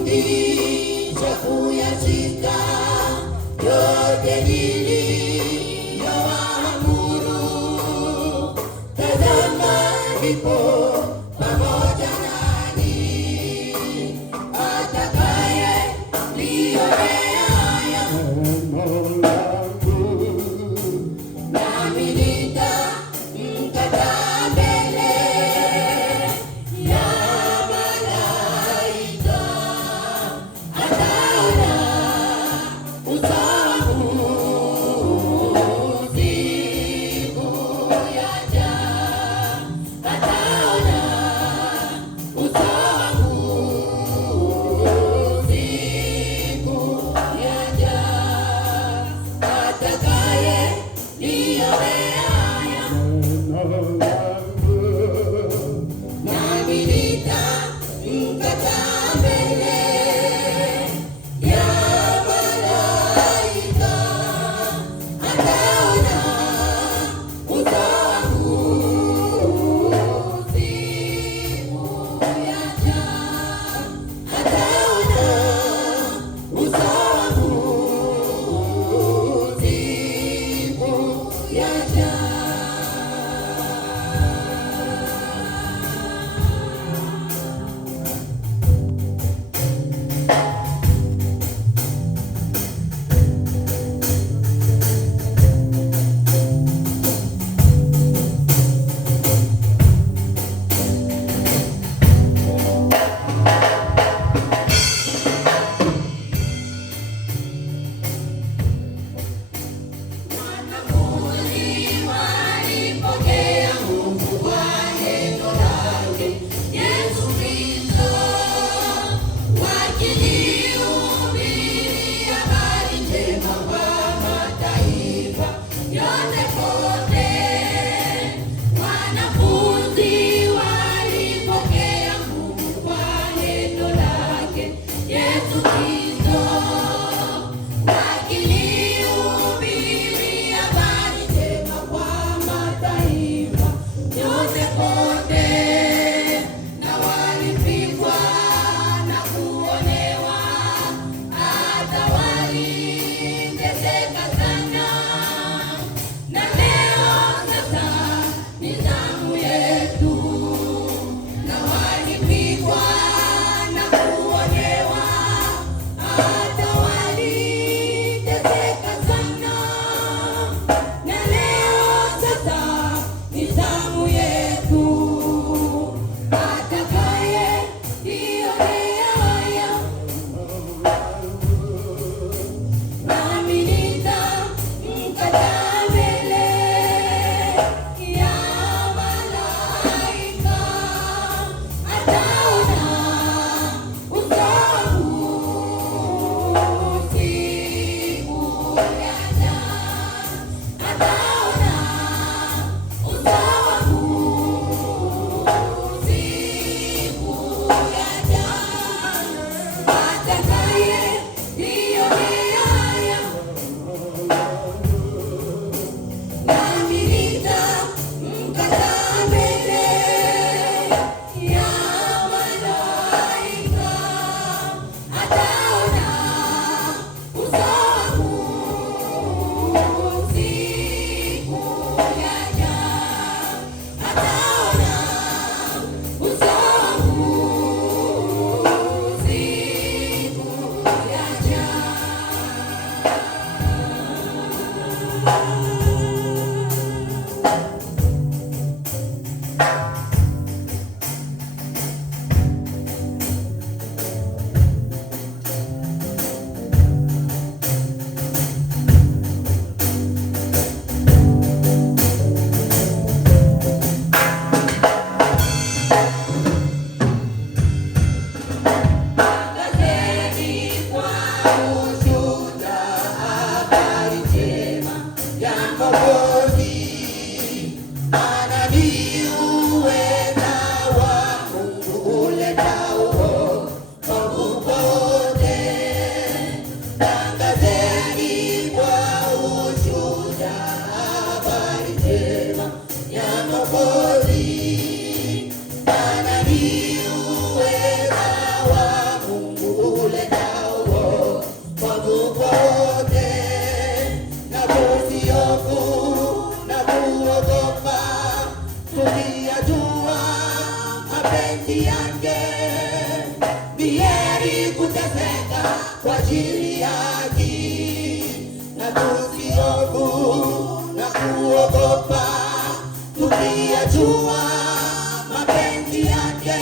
Fundisha kuyashika yote niliyowaamuru. Tazama nipo pamoja nanyi, atakaye lionea haya nami nitamkataa mbele ya malaika. Ataona uso wangu siku yaja, ataona uso wangu siku yaja, atakaye lionea haya nami nitamkataa mbele ya malaika. Ataona uso wangu siku yaja, ataona uso wangu siku yaja. Wanafunzi walipokea nguvu kwa neno lake Yesu Kristo, wakilihubiri habari njema kwa mataifa yote kote. Wanafunzi walipokea nguvu kwa neno lake Yesu Kristo, wakilihubiri habari njema kwa mataifa yote kote. Na walipigwa na kuonewa, hata waliteseka sana. Na leo sasa ni zamu yetu. Na walipigwa na kuonewa, hata waliteseka sana. Na leo sasa ni zamu yetu. Atakaye lionea haya nami nitamkataa mbele ya malaika. Ataona uso wangu siku yaja, ataona uso wangu siku yaja, atakaye lionea haya nami nitamkataa mbele ya malaika. Ataona uso wangu siku yaja, ataona uso wangu siku yaja. mapenzi yake. Ni heri kuteseka kwa ajili yake, na tusiofu na kuogopa, tukiyajua mapenzi yake.